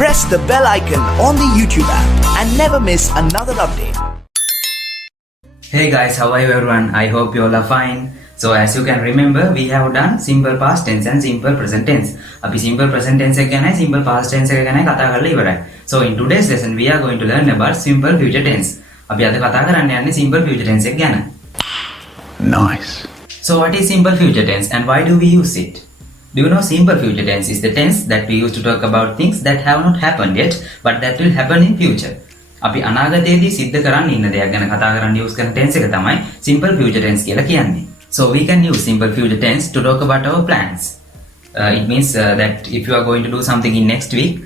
Press the bell icon on the YouTube app and never miss another update. Hey guys, how are you everyone? I hope you all are fine. So as you can remember, we have done simple past tense and simple present tense. අපි simple present tense එක ගැනයි simple past tense එක ගැනයි කතා කරලා ඉවරයි. So in today's lesson we are going to learn about simple future tense. අපි අද කතා කරන්න යන්නේ simple future tense එක ගැන. Nice. So what is simple future tense and why do we use it? Do you know simple future tense is the tense that we use to talk about things that have not happened yet but that will happen in future. අපි අනාගතයේදී සිද්ධ කරන්න ඉන්න දෙයක් ගැන කතා කරන්න use කරන tense එක තමයි simple future tense කියලා කියන්නේ. So we can use simple future tense to talk about our plans. It means that if you are going to do something in next week,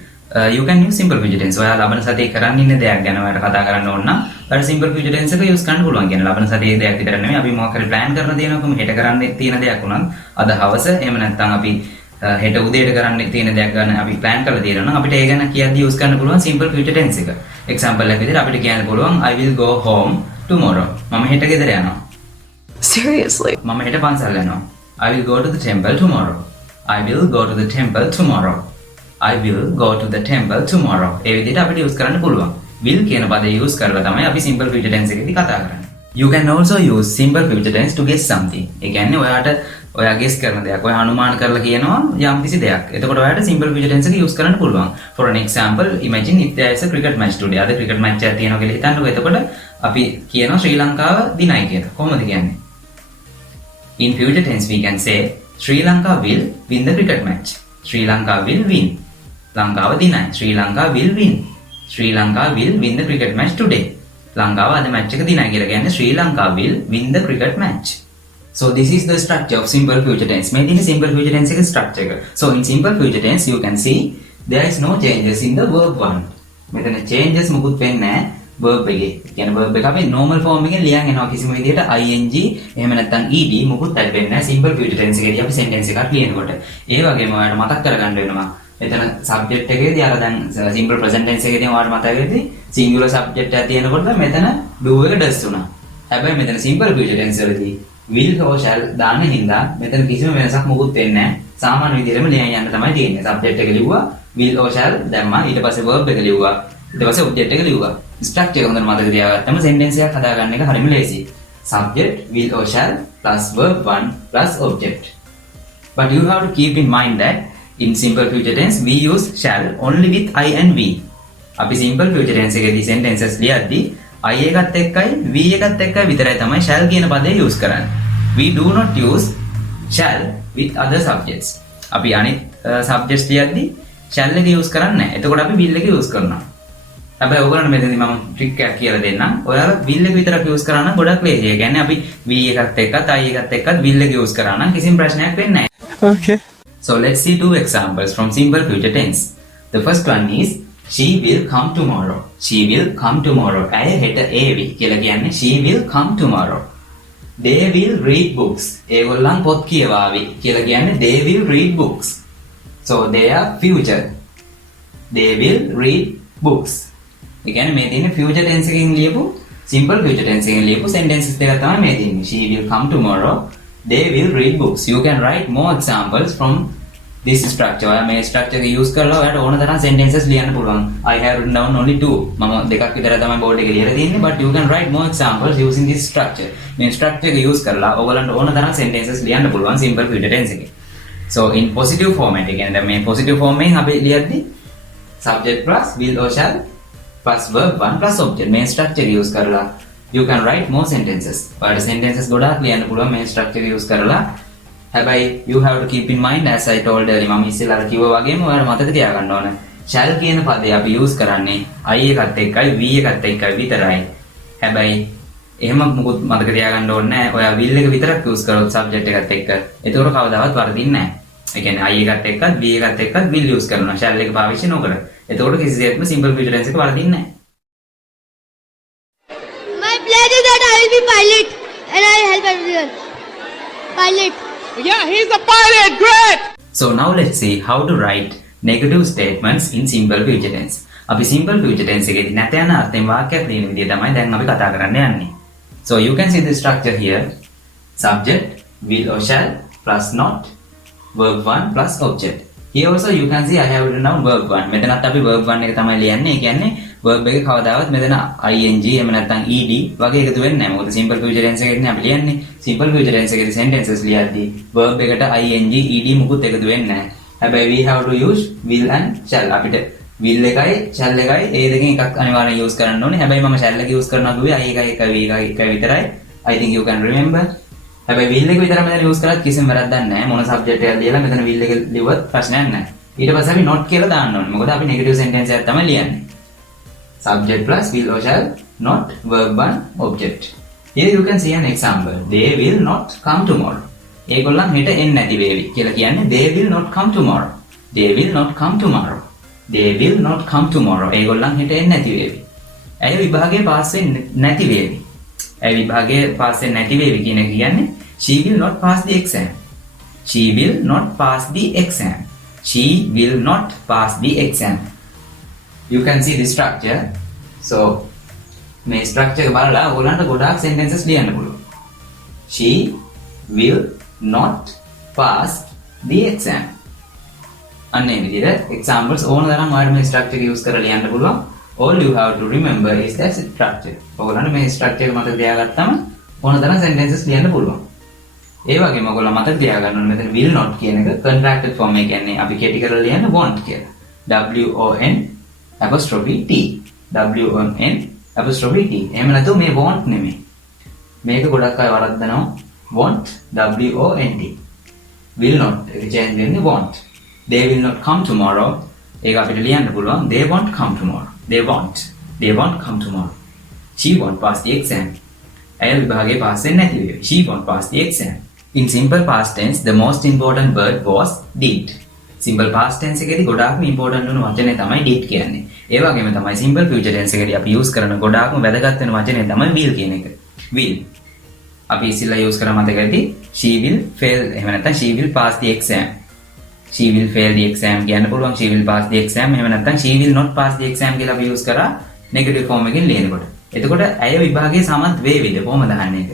you can use simple future tense. ඔයා ලබන සතියේ කරන්න ඉන්න දෙයක් ගැන ඔයාලට කතා කරන්න ඕන නම් ඔයාලට simple future tense එක use කරන්න පුළුවන්. කියන්නේ ලබන සතියේ දෙයක් විතර නෙමෙයි අපි මොකක් හරි plan කරන තියෙනකම හෙට කරන්න තියෙන දෙයක් උනත් අද හවස එහෙම නැත්නම් අපි හෙට උදේට කරන්න තියෙන දෙයක් ගන්න අපි plan කරලා තියෙනවා නම් අපිට ඒ ගැන කියද්දි use කරන්න පුළුවන් simple future tense එක. Example එකක් විදිහට අපිට කියන්න පුළුවන් I will go home tomorrow. මම හෙට ගෙදර යනවා. Seriously? මම හෙට පන්සල් යනවා. I will go to the temple tomorrow. I will go to the temple tomorrow. I will go to the temple tomorrow. ඒ විදිහට අපිට use කරන්න පුළුවන්. will කියන පදේ use කරලා තමයි අපි simple future tense එකේදී කතා කරන්නේ. You can also use simple future tense to guess something. ඒ කියන්නේ ඔයා guess කරන දෙයක්, ඔයා අනුමාන කරලා කියනවා යම් කිසි දෙයක්. එතකොට ඔයාට simple future tense එක use කරන්න පුළුවන්. For an example, imagine if there is a cricket match today. අද cricket match එකක් තියෙනවා කියලා හිතන්නකෝ. එතකොට අපි කියනවා ශ්‍රී ලංකාව දිනයි කියලා. කොහොමද කියන්නේ? In future tense we can say Sri Lanka will win the cricket match. Sri Lanka will win. ලංකාව දිනයි. Sri Lanka will win. Sri Lanka will win the cricket match today. ලංකාව අද match එක දිනයි කියලා කියන්නේ Sri Lanka will win the cricket match. So this is the structure of simple future tense. මේ තියෙන simple future tense එකේ structure එක. So in simple future tense you can see there is no changes in the verb one. මෙතන changes මුකුත් වෙන්නේ නැහැ verb එකේ. කියන්නේ verb එක අපි normal form එකෙන් ලියන් එනවා කිසිම විදිහට ing එහෙම නැත්නම් ed මුකුත් ඇඩ් වෙන්නේ නැහැ simple future tense එකේදී අපි sentence එකක් ලියනකොට. ඒ වගේම ඔයාලට මතක් කරගන්න වෙනවා. මෙතන subject එකේදී අර දැන් simple present tense එකේදී ඔයාලට මතක වෙද්දී singular subject එක තියෙනකොට මෙතන do එක does වුණා. හැබැයි මෙතන simple future tense වලදී will or shall දාන්න හින්දා මෙතන කිසිම වෙනසක් මොකුත් වෙන්නේ නැහැ. සාමාන්‍ය විදිහටම ලියන්න යන්න තමයි තියෙන්නේ. subject එක ලිව්වා will or shall දැම්මා ඊට පස්සේ verb එක ලිව්වා ඊට පස්සේ object එක ලිව්වා. structure එක හොඳට මතක තියාගත්තම sentence එකක් හදාගන්න එක හරිම ලේසියි. subject will or shall plus verb one plus object. But you have to keep in mind that in simple future tense we use shall only with I and we. අපි simple future tense එකේදී sentences ලියද්දී I එකත් එක්කයි we එකත් එක්කයි විතරයි තමයි shall කියන පදේ use කරන්නේ. We do not use shall with other subjects. අපි අනිත් subjects ලියද්දී shall එක use කරන්නේ නැහැ. එතකොට අපි will එක use කරනවා. හැබැයි ඔයගොල්ලන්ට මෙතනදී මම ට්‍රික් එකක් කියලා දෙන්නම්. ඔයාලා will එක විතරක් use කරා නම් ගොඩක් ලේසියි. ඒ කියන්නේ අපි we එකත් එක්කත් I එකත් එක්කත් will එක use කරා නම් කිසිම ප්‍රශ්නයක් වෙන්නේ නැහැ. Okay. So let's see two examples from simple future tense. The first one is she will come tomorrow. She will come tomorrow. ඇය හෙට ඒවි කියලා කියන්නේ she will come tomorrow. They will read books. ඒගොල්ලන් පොත් කියවාවි කියලා කියන්නේ they will read books. So they are future. They will read books. ඒ කියන්නේ මේ තියෙන future tense එකකින් ලියපු simple future tense එකකින් ලියපු sentences දෙක තමයි මේ තියෙන්නේ. She will come tomorrow. They will read books. You can write more examples from this structure. ඔයා මේ structure එක use කරලා ඔයාලට ඕන තරම් sentences ලියන්න පුළුවන්. I have written down only two. මම දෙකක් විතර තමයි board එකේ ලියලා තියෙන්නේ. But you can write more examples using this structure. මේ structure එක use කරලා ඔයගලන්ට ඕන තරම් sentences ලියන්න පුළුවන් simple future tense එකේ. So in positive format එක කියන්නේ මේ positive form එකෙන් අපි ලියද්දි subject plus will or shall plus verb one plus object මේ structure use කරලා you can write more sentences. ඔයාලට sentences ගොඩාක් ලියන්න පුළුවන් මේ structure use කරලා. හැබැයි you have to keep in mind as I told earlier මම ඉස්සෙල්ලා කිව්වා වගේම ඔයාලා මතක තියාගන්න ඕන shall කියන පදේ අපි use කරන්නේ I එකත් එක්කයි we එකත් එක්කයි විතරයි. හැබැයි එහෙම මොකුත් මතක තියාගන්න ඕනේ නැහැ. ඔයා will එක විතරක් use කරොත් subject එකත් එක්ක ඒතකොට කවදාවත් වරදින්නේ නැහැ. ඒ කියන්නේ I එකත් එක්කත් we එකත් එක්කත් will use කරනවා shall එක පාවිච්චි නොකර. ඒතකොට කිසිසේත්ම simple future tense එක වරදින්නේ නැහැ. My plan is that I will be pilot and I will help everyone. Pilot. Yeah, he's a pilot. Great. So now let's see how to write negative statements in simple future tense. අපි simple future tense එකේදී නැත යන අර්ථයෙන් වාක්‍යයක් ලියන විදිය තමයි දැන් අපි කතා කරන්න යන්නේ. So you can see the structure here. Subject will or shall plus not verb one plus object. Here also you can see I have written down verb 1. මෙතනත් අපි verb 1 එක තමයි ලියන්නේ. ඒ කියන්නේ verb එක කවදාවත් මෙතන ing එහෙම නැත්නම් ed වගේ එකතු වෙන්නේ නැහැ. මොකද simple future tense එකකින් අපි ලියන්නේ. simple future tense එකේ sentences ලියද්දී verb එකට ing ed මුකුත් එකතු වෙන්නේ නැහැ. හැබැයි we have to use will and shall. අපිට will එකයි shall එකයි ඒ දෙකෙන් එකක් අනිවාර්යෙන් use කරන්න ඕනේ. හැබැයි මම shall එක use කරනවා කිව්වේ I එකයි එකයි විතරයි. I think you can remember. හැබැයි will එක විතර මෙතන use කරත් කිසිම වැරද්දක් නැහැ. මොන subject එකක් ලියලා මෙතන will එක ලියුවත් ප්‍රශ්නයක් නැහැ. ඊට පස්සේ අපි not කියලා දාන්න ඕනේ. මොකද අපි negative sentence එකක් තමයි ලියන්නේ. Subject plus will or shall, not verb 1 object. Here you can see an example. They will not come tomorrow. ඒගොල්ලන් හෙට එන්නේ නැති වේවි කියලා කියන්නේ they will not come tomorrow. They will not come tomorrow. They will not come tomorrow. ඒගොල්ලන් හෙට එන්නේ නැති වේවි. ඇය විභාගයේ පාස් වෙන්නේ නැති වේවි. ඇය විභාගයේ පාස් වෙන්නේ නැති වේවි කියන එක කියන්නේ she will not pass the exam. She will not pass the exam. She will not pass the exam. You can see the structure. So මේ structure එක බලලා ඔයගොල්ලන්ට ගොඩාක් sentences ලියන්න පුළුවන්. She will not pass the exam. අන්නේ විදිහට examples ඕන තරම් ඔයාලට මේ structure එක use කරලා ලියන්න පුළුවන්. All you have to remember is that structure. ඔයගොල්ලන්ට මේ structure එක මතක තියාගත්තම ඕන තරම් sentences ලියන්න පුළුවන්. ඒ වගේම ඔයගොල්ලෝ මතක තියාගන්න ඕනේ මෙතන will not කියන එක contracted form එක කියන්නේ අපි කැටි කරලා ලියන්න want කියලා. WON apostrophe T. WON apostrophe T. එහෙම නැතුව මේ want නෙමෙයි. මේක ගොඩක් අය වරද්දනවා. Want WONT. Will not එක change වෙන්නේ want. They will not come tomorrow. ඒක අපිට ලියන්න පුළුවන්. They won't come tomorrow. They won't come tomorrow. She won't pass the exam. ඇය විභාගයේ පාස් වෙන්නේ නැති වේවි. She won't pass the exam. In simple past tense, the most important word was did. Simple past tense එකේදී ගොඩාක්ම important වෙන වචනේ තමයි did කියන්නේ. ඒ වගේම තමයි simple future tense එකේදී අපි use කරන ගොඩාක්ම වැදගත් වෙන වචනේ තමයි will කියන එක. Will. අපි ඉස්සෙල්ලා use කරා මතක ඇති she will fail එහෙම නැත්නම් she will pass the exam. She will fail the exam කියන්න පුළුවන්. She will pass the exam එහෙම නැත්නම් she will not pass the exam කියලා අපි use කරා negative form එකෙන් ලියනකොට. එතකොට ඇය විභාගයේ සමත් වේවිද කොහොමද අහන්නේ ඒක?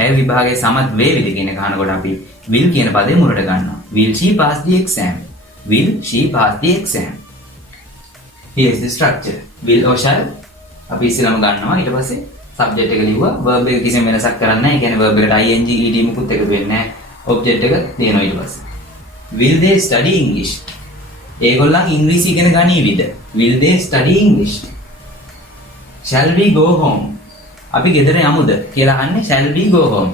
ඇය විභාගයේ සමත් වේවිද කියන එක අහනකොට අපි will කියන පදේ මුලට ගන්නවා. Will she pass the exam? Will she pass the exam? Here is the structure. Will or shall අපි ඉස්සෙල්ලාම ගන්නවා. ඊට පස්සේ subject එක ලිව්වා. verb එක කිසිම වෙනසක් කරන්නේ නැහැ. ඒ කියන්නේ verb එකට ing ed මුකුත් එකතු වෙන්නේ නැහැ. object එක තියෙනවා ඊට පස්සේ. Will they study English? ඒගොල්ලන් ඉංග්‍රීසි ඉගෙන ගනීවිද? Will they study English? Shall we go home? අපි ගෙදර යමුද කියලා අහන්නේ shall we go home.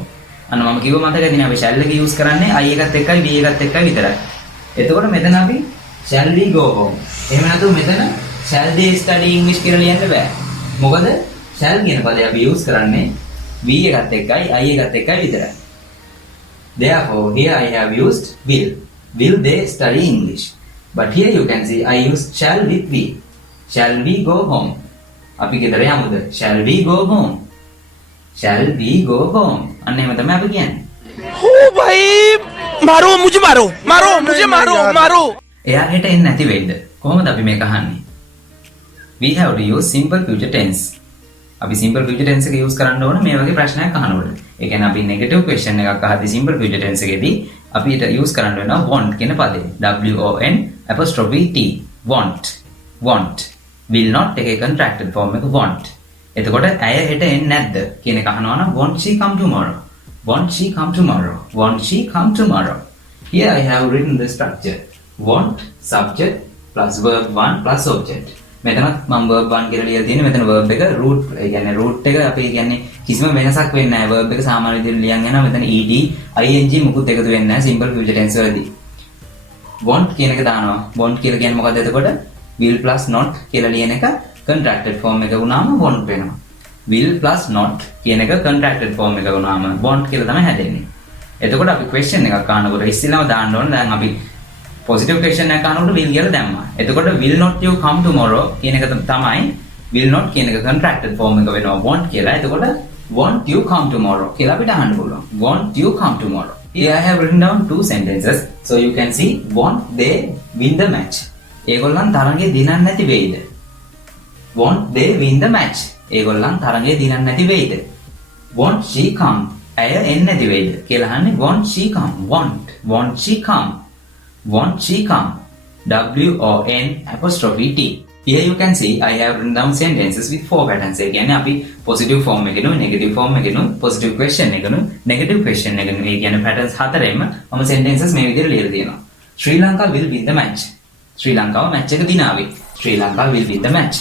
අන්න මම කිව්ව මතකද අපි shall එක use කරන්නේ I එකත් එක්කයි B එකත් එක්කයි විතරයි. එතකොට මෙතන අපි shall we go home. එහෙම නැතුව මෙතන shall they study English කියලා ලියන්න බෑ. මොකද shall කියන පදේ අපි use කරන්නේ B එකත් එක්කයි I එකත් එක්කයි විතරයි. Therefore here I have used will. Will they study English? But here you can see I used shall with we. Shall we go home? අපි ගෙදර යමුද? Shall we go home? Shall we go home? අන්න එහෙම තමයි අපි කියන්නේ. ओ भाई मारो मुझे मारो එයා හෙට එන්නේ නැති වෙයිද? කොහොමද අපි මේක අහන්නේ? We have to use simple future tense. අපි simple future tense එක use කරන්න ඕන මේ වගේ ප්‍රශ්නයක් අහනකොට. ඒ කියන්නේ අපි negative question එකක් අහද්දී simple future tense එකේදී අපිට use කරන්න වෙනවා want කියන පදේ. WON apostrophe T. Want. Will not එකේ contracted form එක want. එතකොට ඇය හෙට එන්නේ නැද්ද කියන එක අහනවා නම් won't she come tomorrow? Won't she come tomorrow? Won't she come tomorrow? Here I have written the structure. Want subject plus verb 1 plus object. මෙතනත් මම verb 1 කියලා ලියලා තියෙන්නේ. මෙතන verb එක root ඒ කියන්නේ root එක අපි කියන්නේ කිසිම වෙනසක් වෙන්නේ නැහැ. verb එක සාමාන්‍ය විදිහට ලියන් යනවා. මෙතන ed ing මුකුත් එකතු වෙන්නේ නැහැ simple future tense වලදී. want කියන එක දානවා. want කියලා කියන්නේ මොකද්ද එතකොට? will plus not කියලා ලියන එක contracted form එක වුණාම want වෙනවා. will plus not කියන එක contracted form එක වුණාම want කියලා තමයි හැදෙන්නේ. එතකොට අපි question එකක් අහනකොට ඉස්සෙල්ලාම දාන්න ඕන දැන් අපි positive question එකක් අහනකොට will කියලා දැම්මා. එතකොට will not you come tomorrow කියන එක තමයි will not කියන එක contracted form එක වෙනවා want කියලා. එතකොට want you come tomorrow කියලා අපිට අහන්න පුළුවන්. Want you come tomorrow. Here I have written down two sentences. So you can see want they win the match. ඒගොල්ලන් තරඟේ දිනන්න නැති වෙයිද? Want they win the match. ඒගොල්ලන් තරඟේ දිනන්න නැති වෙයිද? Want she come. ඇය එන්නේ නැති වෙයිද කියලා අහන්නේ want she come. Want she come. Want she come. WON''T. Here you can see I have written down sentences with 4 patterns. ඒ කියන්නේ අපි positive form එකෙනු, negative form එකෙනු, positive question එකෙනු, negative question එකෙනු. ඒ කියන්නේ patterns හතරෙන්ම මම sentences මේ විදිහට ලියලා තියෙනවා. Sri Lanka will win the match. ශ්‍රී ලංකාව match එක දිනාවි. Sri Lanka will win the match.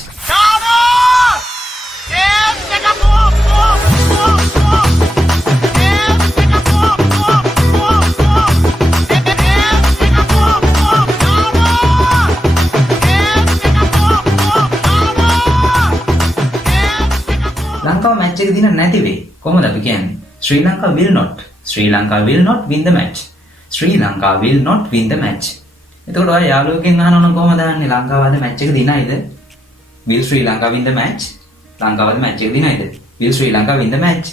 ලංකාව match එක දිනන්න නැති වෙයි. කොහොමද අපි කියන්නේ? Sri Lanka will not. Sri Lanka will not win the match. Sri Lanka will not win the match. එතකොට ඔය යාළුවෙක්ගෙන් අහනවා නම් කොහොමද දන්නේ ලංකාවද match එක දිනයිද? Will Sri Lanka win the match? ලංකාවද match එක දිනයිද? Will Sri Lanka win the match?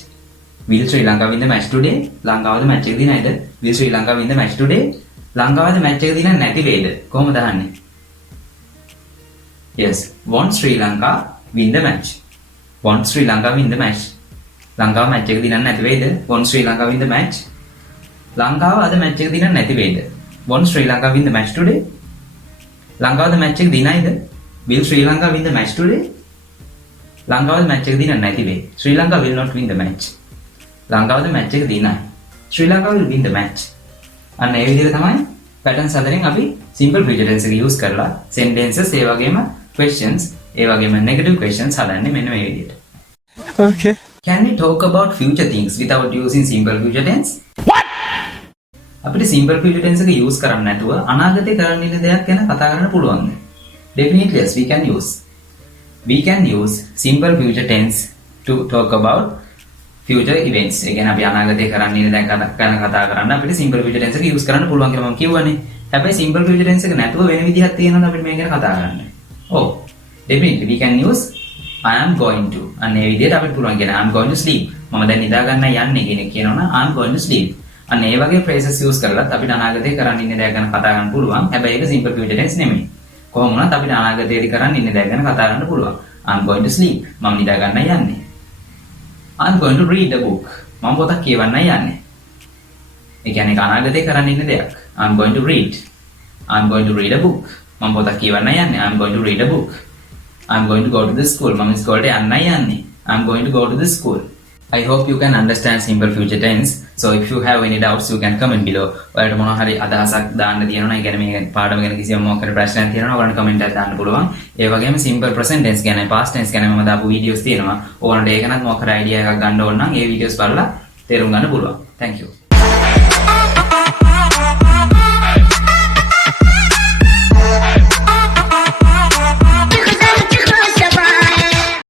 Will Sri Lanka win the match today? ලංකාවද match එක දිනයිද? Will Sri Lanka win the match today? ලංකාවද match එක දිනන්නේ නැති වෙයිද? කොහොමද අහන්නේ? Yes, won't Sri Lanka win the match? Won't Sri Lanka win the match? ලංකාව match එක දිනන්නේ නැති වෙයිද? Won't Sri Lanka win the match? ලංකාව අද match එක දිනන්නේ නැති වෙයිද? Won't Sri Lanka win the match today? ලංකාවද match එක දිනයිද? Will Sri Lanka win the match today? ලංකාවද match එක දිනන්නේ නැති වෙයි. Sri Lanka will not win the match. ලංකාවද match එක දිනයි. Sri Lanka will win the match. අන්න ඒ විදිහට තමයි patterns හතරෙන් අපි simple future tense එක use කරලා sentences ඒ වගේම questions ඒ වගේම negative questions හදන්නේ මෙන්න මේ විදිහට. Okay. Can we talk about future things without using simple future tense? අපිට simple future tense එක use කරන්නේ නැතුව අනාගතේ කරන්න ඉන්න දෙයක් ගැන කතා කරන්න පුළුවන්ද? Definitely yes, we can use. We can use simple future tense to talk about future events. ඒ කියන්නේ අපි අනාගතේ කරන්න ඉන්න දැන් ගැන කතා කරන්න අපිට simple future tense එක use කරන්න පුළුවන් කියලා මම කියවනේ. හැබැයි simple future tense එක නැතුව වෙන විදිහක් තියෙනවද අපිට මේ ගැන කතා කරන්න? ඔව්. Definitely we can use I am going to. අන්න ඒ විදිහට අපිට පුළුවන් කියන්නේ I am going to sleep. මම දැන් නිදා ගන්න යන්නේ කියන එක කියනවනම් I am going to sleep. අන්න ඒ වගේ phrases use කරලත් අපිට අනාගතේ කරන්න ඉන්න දේ ගැන කතා කරන්න පුළුවන්. හැබැයි ඒක simple future tense නෙමෙයි. කොහොම වුණත් අපිට අනාගතේදී කරන්න ඉන්න දේ ගැන කතා කරන්න පුළුවන්. I'm going to sleep. මම නිදා ගන්න යන්නේ. I'm going to read a book. මම පොතක් කියවන්න යන්නේ. ඒ කියන්නේ අනාගතේ කරන්න ඉන්න දෙයක්. I'm going to read. I'm going to read a book. මම පොතක් කියවන්න යන්නේ. I'm going to read a book. I'm going to go to the school. මම ඉස්කෝලේට යන්න යන්නේ. I'm going to go to the school. I hope you can understand simple future tense. So if you have any doubts you can comment below. ඔයාලට මොනවා හරි අදහසක් දාන්න තියෙනවා නම් ඒ කියන්නේ මේ පාඩම ගැන කිසිම මොකක්ද ප්‍රශ්නයක් තියෙනවා නම් ඔයාලට කමෙන්ට් එකක් දාන්න පුළුවන්. ඒ වගේම simple present tense ගැන past tense ගැන මම දාපු වීඩියෝස් තියෙනවා. ඔයාලට ඒක නම් මොකක්ද අයිඩියා එකක් ගන්න ඕන නම් ඒ වීඩියෝස් බලලා තේරුම් ගන්න පුළුවන්. Thank you.